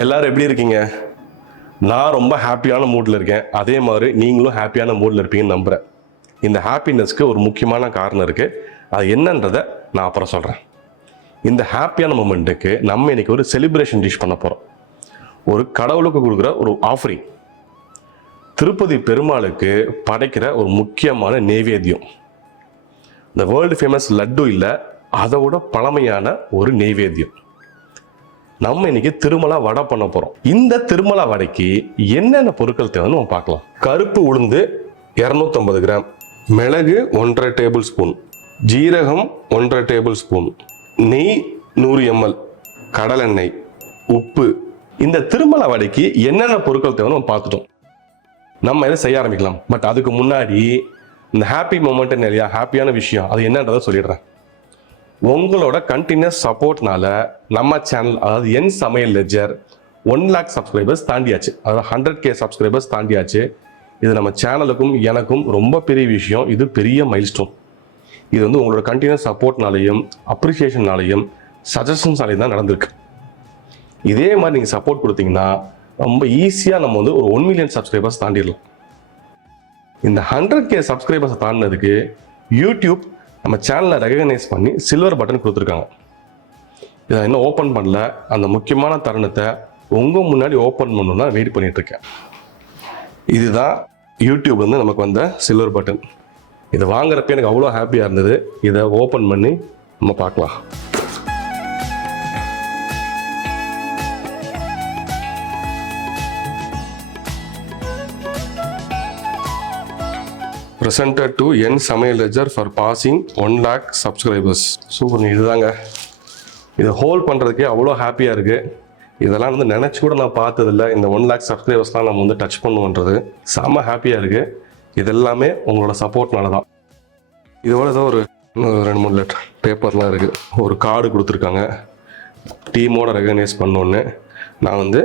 எல்லாரும் எப்படி இருக்கீங்க? நான் ரொம்ப ஹாப்பியான மூடில் இருக்கேன். அதே மாதிரி நீங்களும் ஹாப்பியான மூடில் இருப்பீங்கன்னு நம்புகிறேன். இந்த ஹாப்பினஸ்க்கு ஒரு முக்கியமான காரணம் இருக்குது. அது என்னன்றதை நான் அப்புறம் சொல்கிறேன். இந்த ஹாப்பியான மூமெண்ட்டுக்கு நம்ம இன்னைக்கு ஒரு செலிப்ரேஷன் டிஷ் பண்ண போகிறோம். ஒரு கடவுளுக்கு கொடுக்குற ஒரு ஆஃபரிங். திருப்பதி பெருமாளுக்கு படைக்கிற ஒரு முக்கியமான நெய்வேத்தியம். இந்த வேர்ல்டு ஃபேமஸ் லட்டு இல்லை, அதை விட பழமையான ஒரு நெய்வேத்தியம். நம்ம இன்னைக்கு திருமலா வடை பண்ண போறோம். இந்த திருமலா வடைக்கு என்னென்ன பொருட்கள் தேவைன்னு நம்ம பார்க்கலாம். கருப்பு உளுந்து 250 கிராம், மிளகு 1.5 டேபிள் ஸ்பூன், ஜீரகம் 1.5 டேபிள் ஸ்பூன், நெய் 100 ml, கடலெண்ணெய், உப்பு. இந்த திருமலா வடைக்கு என்னென்ன பொருட்கள் தேவைன்னு நம்ம பார்த்துட்டோம். நம்ம இதை செய்ய ஆரம்பிக்கலாம். பட் அதுக்கு முன்னாடி இந்த ஹாப்பி மூமெண்ட் இல்லையா, ஹாப்பியான விஷயம் அது என்னன்றதை சொல்லிடுறேன். உங்களோட கண்டினியூஸ் சப்போர்ட்னால நம்ம சேனல், அதாவது என் சமையல் லெஜர் 1 lakh சப்ஸ்கிரைபர்ஸ் தாண்டியாச்சு. அதாவது 100K சப்ஸ்கிரைபர்ஸ் தாண்டியாச்சு. இது நம்ம சேனலுக்கும் எனக்கும் ரொம்ப பெரிய விஷயம். இது பெரிய மைல்ஸ்டோன். இது வந்து உங்களோட கண்டினியூஸ் சப்போர்ட்னாலையும் அப்ரிசியேஷன்னாலையும் சஜஷன்ஸ்னாலையும் தான் நடந்திருக்கு. இதே மாதிரி நீங்கள் சப்போர்ட் கொடுத்தீங்கன்னா ரொம்ப ஈஸியாக நம்ம வந்து ஒரு 1 million சப்ஸ்கிரைபர்ஸ் தாண்டிடலாம். இந்த 100K சப்ஸ்கிரைபர்ஸ் தாண்டினதுக்கு யூடியூப் நம்ம சேனலை ரெகக்னைஸ் பண்ணி சில்வர் பட்டன் கொடுத்துருக்காங்க. இதை இன்னும் ஓப்பன் பண்ணல. அந்த முக்கியமான தருணத்தை உங்கள் முன்னாடி ஓப்பன் பண்ணணும்னா வெயிட் பண்ணிட்டு இருக்கேன். இதுதான் யூடியூப் வந்து நமக்கு வந்த சில்வர் பட்டன். இதை வாங்குறப்ப எனக்கு அவ்வளோ ஹாப்பியாக இருந்தது. இதை ஓப்பன் பண்ணி நம்ம பார்க்கலாம். Presented to என் சமையல் ledger for passing 1 lakh subscribers. Super. இதுதாங்க. இதை ஹோல்ட் பண்ணுறதுக்கே அவ்வளோ ஹாப்பியாக இருக்குது. இதெல்லாம் வந்து நினச்சி கூட நான் பார்த்ததில்லை. இந்த 1 lakh சப்ஸ்கிரைபர்ஸ்லாம் நம்ம வந்து டச் பண்ணுவோன்றது செம்ம ஹாப்பியாக இருக்குது. இது எல்லாமே உங்களோட சப்போர்ட்னால தான். இதோட ஏதோ ஒரு 2-3 லெட்டர் பேப்பர்லாம் இருக்குது. ஒரு கார்டு கொடுத்துருக்காங்க. டீமோட ரெகக்னைஸ் பண்ணோன்னு நான் வந்து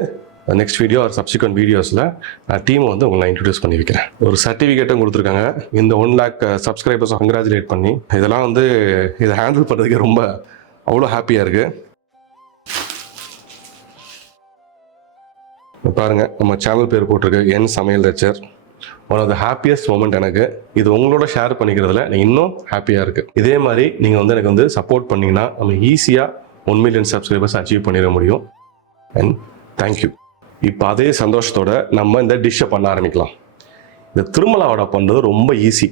நெக்ஸ்ட் வீடியோ ஆர் சப்சிக்வெண்ட் வீடியோஸில் நான் டீமை வந்து உங்களை இன்ட்ரடியூஸ் பண்ணி வைக்கிறேன். ஒரு சர்டிஃபிகேட்டும் கொடுத்துருக்காங்க. இந்த 1 lakh சப்ஸ்கிரைபர்ஸை கங்க்ராச்சுலேட் பண்ணி. இதெல்லாம் வந்து இதை ஹேண்டில் பண்ணுறதுக்கு ரொம்ப அவ்வளோ ஹாப்பியாக இருக்குது. பாருங்கள், நம்ம சேனல் பேர் போட்டிருக்கு என் சமையல் ledger. One of the happiest moment எனக்கு. இது உங்களோட ஷேர் பண்ணிக்கிறதுல எனக்கு இன்னும் ஹாப்பியாக இருக்குது. இதே மாதிரி நீங்கள் வந்து எனக்கு வந்து சப்போர்ட் பண்ணிங்கன்னா நம்ம ஈஸியாக 1 million சப்ஸ்கிரைபர்ஸ் அச்சீவ் பண்ணிட முடியும். And thank you. இப்போ அதே சந்தோஷத்தோட நம்ம இந்த டிஷ்ஷை பண்ண ஆரம்பிக்கலாம். இந்த திருமலா வடை பண்ணுறது ரொம்ப ஈஸி.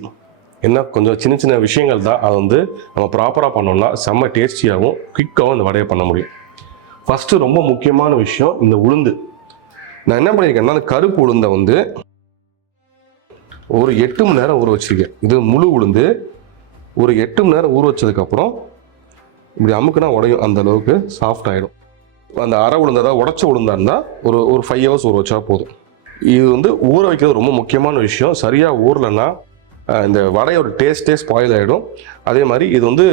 என்ன கொஞ்சம் சின்ன சின்ன விஷயங்கள் தான். அதை வந்து நம்ம ப்ராப்பராக பண்ணோம்னா செம்ம டேஸ்டியாகவும் குயிக்காகவும் இந்த வடையை பண்ண முடியும். ஃபஸ்ட்டு ரொம்ப முக்கியமான விஷயம் இந்த உளுந்து. நான் என்ன பண்ணியிருக்கேன்னா, அந்த கருப்பு உளுந்தை வந்து ஒரு 8 மணி நேரம் ஊற வச்சுருக்கேன். இது முழு உளுந்து. ஒரு 8 மணி நேரம் ஊற வச்சதுக்கப்புறம் இப்படி அமுக்குனா உடையும். அந்த அளவுக்கு சாஃப்ட் ஆகிடும். அந்த அரை உளுந்தா உடச்ச உளுந்தா இருந்தால் ஒரு 5 hours ஊற வச்சா போதும். இது வந்து ஊற வைக்கிறது ரொம்ப முக்கியமான விஷயம். சரியாக ஊறலைன்னா இந்த வடையோட டேஸ்ட்டே ஸ்பாயில் ஆகிடும். அதே மாதிரி இது வந்து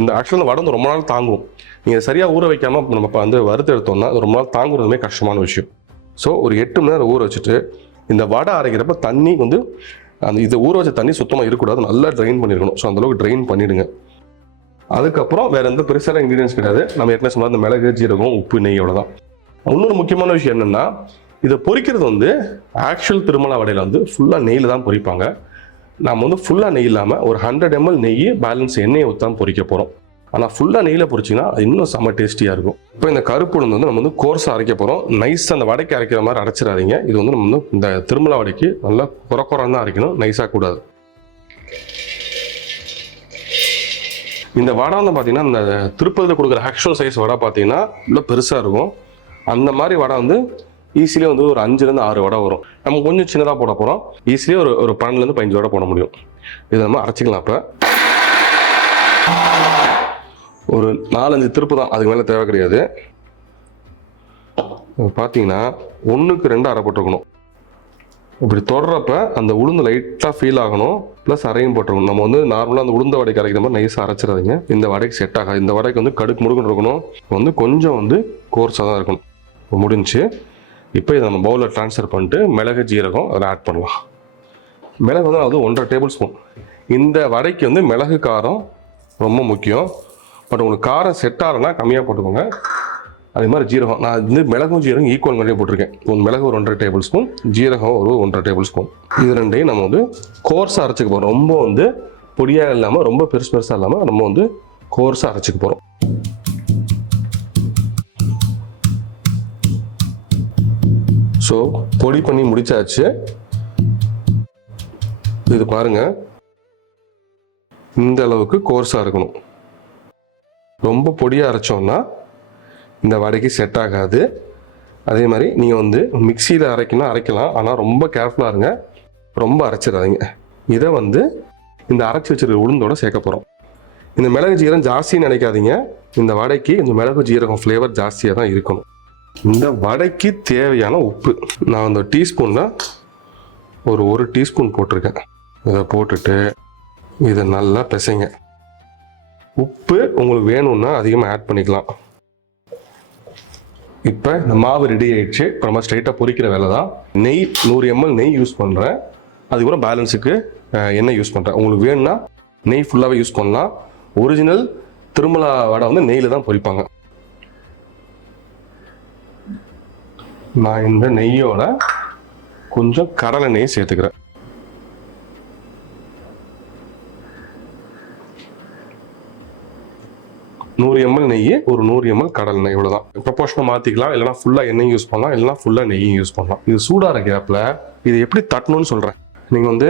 இந்த ஆக்சுவலாக வடை வந்து ரொம்ப நாள் தாங்கும். நீங்கள் சரியாக ஊற வைக்காமல் நம்ம வந்து வறுத்து எடுத்தோம்னா ரொம்ப நாள் தாங்குறதுமே கஷ்டமான விஷயம். ஸோ ஒரு 8 மணி நேரம் ஊற வச்சுட்டு இந்த வடை அரைக்கிறப்ப தண்ணி வந்து அந்த இதை ஊற வச்ச தண்ணி சுத்தமாக இருக்கக்கூடாது. நல்லா ட்ரைன் பண்ணியிருக்கணும். ஸோ அந்தளவுக்கு ட்ரைன் பண்ணிவிடுங்க. அதுக்கப்புறம் வேறு எந்த பெருசான இன்க்ரீடியன்ஸ் கிடையாது. நம்ம ஏற்கனவே சொன்ன அந்த மிளகு, ஜீரகம், உப்பு, நெய், அவ்வளோதான். இன்னொரு முக்கியமான விஷயம் என்னென்னா, இதை பொரிக்கிறது வந்து ஆக்சுவல் திருமலா வடையில் வந்து ஃபுல்லாக நெய்யில் தான் பொரிப்பாங்க. நம்ம வந்து ஃபுல்லாக நெய் இல்லாமல் ஒரு 100 ml நெய் பேலன்ஸ் எண்ணெயை ஊற்றாமல் பொரிக்க போகிறோம். ஆனால் ஃபுல்லாக நெய்யில் பொரிச்சிங்கன்னா அது இன்னும் செம்ம டேஸ்டியாக இருக்கும். இப்போ இந்த கருப்பு உளுந்து வந்து நம்ம வந்து கோர்ஸாக அரைக்க போகிறோம். நைஸாக அந்த வடைக்கு அரைக்கிற மாதிரி அரைச்சிடாதீங்க. இது வந்து நம்ம வந்து இந்த திருமலா வடைக்கு நல்லா குறக்குறம் தான் அரைக்கணும், நைஸாக கூடாது. இந்த வடை வந்து பார்த்தீங்கன்னா, இந்த திருப்பதியில் கொடுக்குற ஆக்சுவல் சைஸ் வடை பார்த்தீங்கன்னா இவ்வளோ பெருசாக இருக்கும். அந்த மாதிரி வடை வந்து ஈஸிலியே வந்து ஒரு 5-6 வடை வரும். நம்ம கொஞ்சம் சின்னதாக போட போகிறோம். ஈஸிலியே ஒரு 12-15 வடை போட முடியும். இதை நம்ம அரைச்சிக்கலாம். இப்போ ஒரு 4-5 திருப்பு தான், அதுக்கு மேலே தேவை கிடையாது. பார்த்தீங்கன்னா 1க்கு 2 அரை போட்டுருக்கணும். இப்படி தொடரப்ப அந்த உளுந்து லைட்டாக ஃபீல் ஆகணும். ப்ளஸ் அரையும் போட்டுருக்கணும். நம்ம வந்து நார்மலாக அந்த உளுந்த வடைக்கு அரைக்கிற மாதிரி நைஸாக அரைச்சிடாதீங்க. இந்த வடைக்கு செட் ஆகாது. இந்த வடைக்கு வந்து கடுக்கு முடுக்குன்னு இருக்கணும். வந்து கொஞ்சம் வந்து கோர்ஸாக தான் இருக்கணும். இப்போ முடிஞ்சு. இப்போ இதை நம்ம பவுலில் ட்ரான்ஸ்ஃபர் பண்ணிட்டு மிளகு, ஜீரகம் அதில் ஆட் பண்ணலாம். மிளகு வந்து அது 1.5 டேபிள் ஸ்பூன். இந்த வடைக்கு வந்து மிளகு காரம் ரொம்ப முக்கியம். பட் உங்களுக்கு காரம் செட் ஆகலைன்னா கம்மியாக போட்டுக்கோங்க. அதே மாதிரி ஜீரகம், நான் வந்து மிளகும் ஜீரகம் ஈக்குவல் நிறைய போட்டிருக்கேன். மிளகு ஒரு 1.5 டேபிள் ஸ்பூன், ஜீரகம் ஒரு 1.5 டேபிள் ஸ்பூன். இது ரெண்டையும் நம்ம வந்து கோர்ஸாக அரைச்சிக்க போகிறோம். ரொம்ப வந்து பொடியாக இல்லாமல், ரொம்ப பெருசாக இல்லாமல் நம்ம வந்து கோர்ஸாக அரைச்சிக்க போகிறோம். ஸோ பொடி பண்ணி முடிச்சாச்சு. இது பாருங்க, இந்த அளவுக்கு கோர்ஸாக இருக்கணும். ரொம்ப பொடியாக அரைச்சோம்னா இந்த வடைக்கு செட் ஆகாது. அதே மாதிரி நீங்கள் வந்து மிக்சியில் அரைக்கலாம், ஆனால் ரொம்ப கேர்ஃபுல்லாக இருங்க, ரொம்ப அரைச்சிடாதீங்க. இதை வந்து இந்த அரைச்சி வச்சிருக்க உளுந்தோட சேர்க்க போகிறோம். இந்த மிளகு ஜீரகம் ஜாஸ்தின்னு நினைக்காதீங்க, இந்த வடைக்கு இந்த மிளகு ஜீரகம் ஃப்ளேவர் ஜாஸ்தியாக தான் இருக்கணும். இந்த வடைக்கு தேவையான உப்பு நான் அந்த டீஸ்பூனில் ஒரு 1 டீஸ்பூன் போட்டிருக்கேன். இதை போட்டுட்டு இதை நல்லா பிசைங்க. உப்பு உங்களுக்கு வேணும்னா அதிகமாக ஆட் பண்ணிக்கலாம். இப்போ இந்த மாவு ரெடி ஆயிடுச்சு. இப்போ நம்ம ஸ்ட்ரைட்டாக பொரிக்கிற வேலை தான். நெய் 100 ml நெய் யூஸ் பண்ணுறேன். அதுக்கப்புறம் பேலன்ஸுக்கு எண்ணெய் யூஸ் பண்ணுறேன். உங்களுக்கு வேணும்னா நெய் ஃபுல்லாகவே யூஸ் பண்ணலாம். ஒரிஜினல் திருமலா வடை வந்து நெய்யில் தான் பொரிப்பாங்க. நான் இந்த நெய்யோட கொஞ்சம் கடலை நெய் சேர்த்துக்கிறேன். நூறு ml நெய், ஒரு 100 ml கடல் நெய், இவ்வளோதான். ப்ரொபோர்ஷனை மாற்றிக்கலாம், இல்லைனா ஃபுல்லாக எண்ணெயும் யூஸ் பண்ணலாம், இல்லைனா ஃபுல்லாக நெய்யும் யூஸ் பண்ணலாம். இது சூடாகிற கேப்பில் இது எப்படி தட்டணும்னு சொல்கிறேன். நீங்கள் வந்து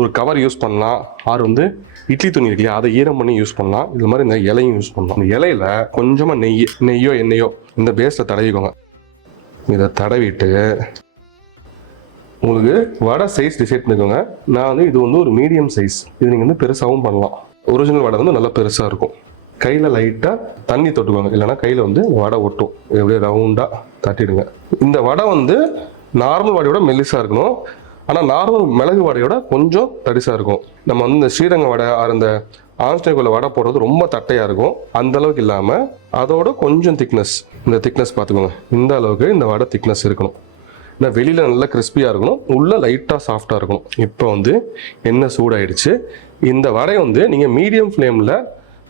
ஒரு கவர் யூஸ் பண்ணலாம், ஆறு வந்து இட்லி துணி இருக்கு இல்லையா, அதை ஈரம் பண்ணி யூஸ் பண்ணலாம். இது மாதிரி இந்த இலையும் யூஸ் பண்ணலாம். இந்த இலையில கொஞ்சமாக நெய்யோ எண்ணெயோ இந்த பேஸில் தடவிக்கோங்க. இதை தடவிட்டு உங்களுக்கு வடை சைஸ் டிசைட் பண்ணிக்கோங்க. நான் வந்து இது வந்து ஒரு மீடியம் சைஸ், இது நீங்கள் வந்து பெருசாகவும் பண்ணலாம். ஒரிஜினல் வடை வந்து நல்லா பெருசாக இருக்கும். கையில் லைட்டாக தண்ணி தொட்டுக்கோங்க, இல்லைனா கையில் வந்து வடை ஒட்டும். எப்படியே ரவுண்டாக தட்டிடுங்க. இந்த வடை வந்து நார்மல் வடையோட மெல்லிசாக இருக்கணும், ஆனால் நார்மல் மிளகு வடையோட கொஞ்சம் தடிசாக இருக்கும். நம்ம வந்து இந்த ஸ்ரீரங்க வடை அந்த ஆன்ஸ்டேக்குள்ள வடை போடுறது ரொம்ப தட்டையாக இருக்கும். அந்த அளவுக்கு இல்லாமல் அதோட கொஞ்சம் திக்னஸ், இந்த திக்னஸ் பார்த்துக்கோங்க. இந்த அளவுக்கு இந்த வடை திக்னஸ் இருக்கணும். இந்த வெளியில் நல்லா கிறிஸ்பியாக இருக்கணும், உள்ள லைட்டாக சாஃப்டாக இருக்கணும். இப்போ வந்து எண்ணெய் சூடாயிடுச்சு. இந்த வடை வந்து நீங்கள் மீடியம் ஃப்ளேமில்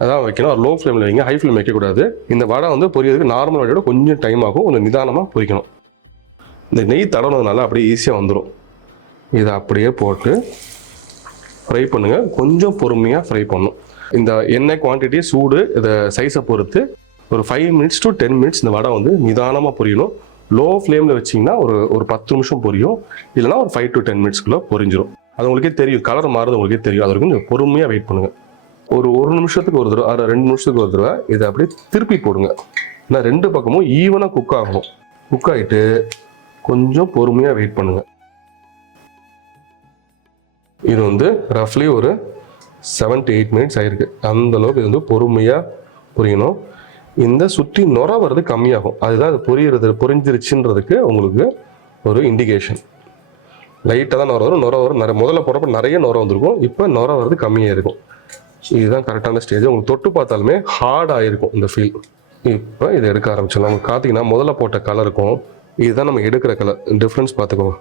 அதான் வைக்கணும், லோ ஃப்ளேமில் வைங்க, ஹை ஃப்ளேம் வைக்கக்கூடாது. இந்த வடை வந்து பொரியறதுக்கு நார்மல் வடையோட கொஞ்சம் டைம் ஆகும், கொஞ்சம் நிதானமாக பொரிக்கணும். இந்த நெய் தடவுனதுனால அப்படியே ஈஸியாக வந்துடும். இதை அப்படியே போட்டு ஃப்ரை பண்ணுங்கள், கொஞ்சம் பொறுமையாக ஃப்ரை பண்ணணும். இந்த எண்ணெய் குவான்டிட்டி, சூடு, இதை சைஸை பொறுத்து ஒரு 5 minutes to 10 minutes இந்த வடை வந்து நிதானமாக பொரியணும். லோ ஃப்ளேமில் வச்சிங்கன்னா ஒரு 10 நிமிஷம் பொரியும், இல்லைனா ஒரு 5 to 10 minutesக்குள்ளே பொரிஞ்சிடும். அது உங்களுக்கே தெரியும், கலர் மாறுறது உங்களுக்கே தெரியும். அது வரைக்கும் பொறுமையாக வெயிட் பண்ணுங்கள். ஒரு 1 நிமிஷத்துக்கு ஒரு தடவை, 2 நிமிஷத்துக்கு ஒரு தடவை இதை அப்படியே திருப்பி போடுங்க. ஏன்னா 2 பக்கமும் ஈவனாக குக் ஆகணும். குக் ஆகிட்டு கொஞ்சம் பொறுமையாக வெயிட் பண்ணுங்கள். இது வந்து ரஃப்லி ஒரு 7 to 8 minutes ஆயிருக்கு. அந்த அளவுக்கு இது வந்து பொறுமையாக பொரியணும். இந்த சுற்றி நுர வர்றது கம்மியாகும், அதுதான் அது பொரிஞ்சிருச்சுன்றதுக்கு உங்களுக்கு ஒரு இண்டிகேஷன். லைட்டாக தான் நுர வரும். முதல்ல போடுறப்ப நிறைய நுர வந்திருக்கும், இப்போ நுர வர்றது கம்மியாக இருக்கும். இதுதான் கரெக்டான ஸ்டேஜ். உங்களுக்கு தொட்டு பார்த்தாலுமே ஹார்டாக இருக்கும் இந்த ஃபீல். இப்போ இதை எடுக்க ஆரம்பிச்சிடலாம். உங்களுக்கு பார்த்தீங்கன்னா முதல்ல போட்ட கலருக்கும் இதுதான் நம்ம எடுக்கிற கலர், டிஃப்ரென்ஸ் பார்த்துக்கோங்க.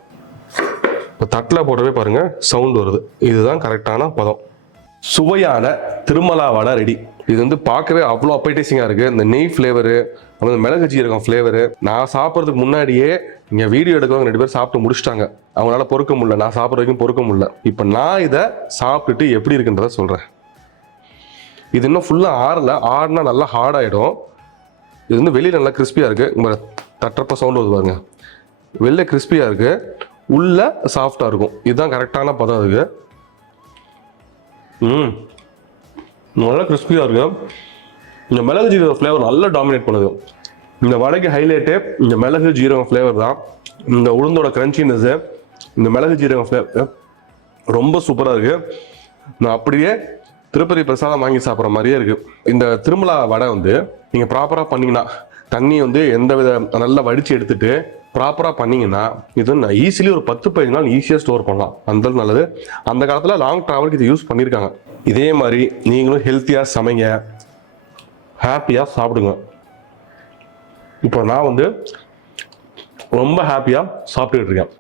இப்போ தட்டில் போடவே பாருங்கள் சவுண்ட் வருது. இதுதான் கரெக்டான பதம். சுவையான திருமலா வடை ரெடி. இது வந்து பார்க்கவே அவ்வளோ அப்பைடைசிங்காக இருக்குது. இந்த நெய் ஃப்ளேவரு, அப்புறம் மிளகு ஜீரகம் ஃப்ளேவரு. நான் சாப்பிட்றதுக்கு முன்னாடியே இங்கே வீடியோ எடுக்கிறவங்க 2 பேர் சாப்பிட்டு முடிச்சிட்டாங்க. அவங்களால பொறுக்க முடியல, நான் சாப்பிட்ற வரைக்கும் பொறுக்க முடியல. இப்போ நான் இதை சாப்பிட்டுட்டு எப்படி இருக்குன்றத சொல்கிறேன். இது இன்னும் ஃபுல்லாக ஆறுனா நல்லா ஹார்டாகிடும். இது வந்து வெளியில் நல்லா கிறிஸ்பியாக இருக்குது. உங்களை தட்டுறப்ப சவுண்ட் வருது பாருங்க. வெளில கிறிஸ்பியாக இருக்குது, உள்ள சாஃப்டாக இருக்கும். இதுதான் கரெக்டான பதம். அதுக்கு நல்லா கிறிஸ்பியாக இருக்கு. இந்த மிளகு ஜீரகம் ஃப்ளேவர் நல்லா டாமினேட் பண்ணுது. இந்த வடைக்கு ஹைலைட்டே இந்த மிளகு ஜீரகம் ஃப்ளேவர் தான். இந்த உளுந்தோட கிரன்ச்சினஸ்ஸு, இந்த மிளகு ஜீரகம் ஃப்ளேவர் ரொம்ப சூப்பராக இருக்குது. நான் அப்படியே திருப்பதி பிரசாதம் வாங்கி சாப்பிட்ற மாதிரியே இருக்குது. இந்த திருமலா வடை வந்து நீங்கள் ப்ராப்பராக பண்ணிங்கன்னா, தண்ணி வந்து எந்த வித நல்லா வடித்து எடுத்துட்டு ப்ராப்பராக பண்ணிங்கன்னா இது நான் ஈஸிலி ஒரு 10-15 நாள் ஈஸியாக ஸ்டோர் பண்ணலாம். அந்த நல்லது. அந்த காலத்தில் லாங் ட்ராவலுக்கு இது யூஸ் பண்ணியிருக்காங்க. இதே மாதிரி நீங்களும் ஹெல்த்தியாக சமைங்க, ஹாப்பியாக சாப்பிடுங்க. இப்போ நான் வந்து ரொம்ப ஹாப்பியாக சாப்பிட்டுக்கிட்டு இருக்கேன்.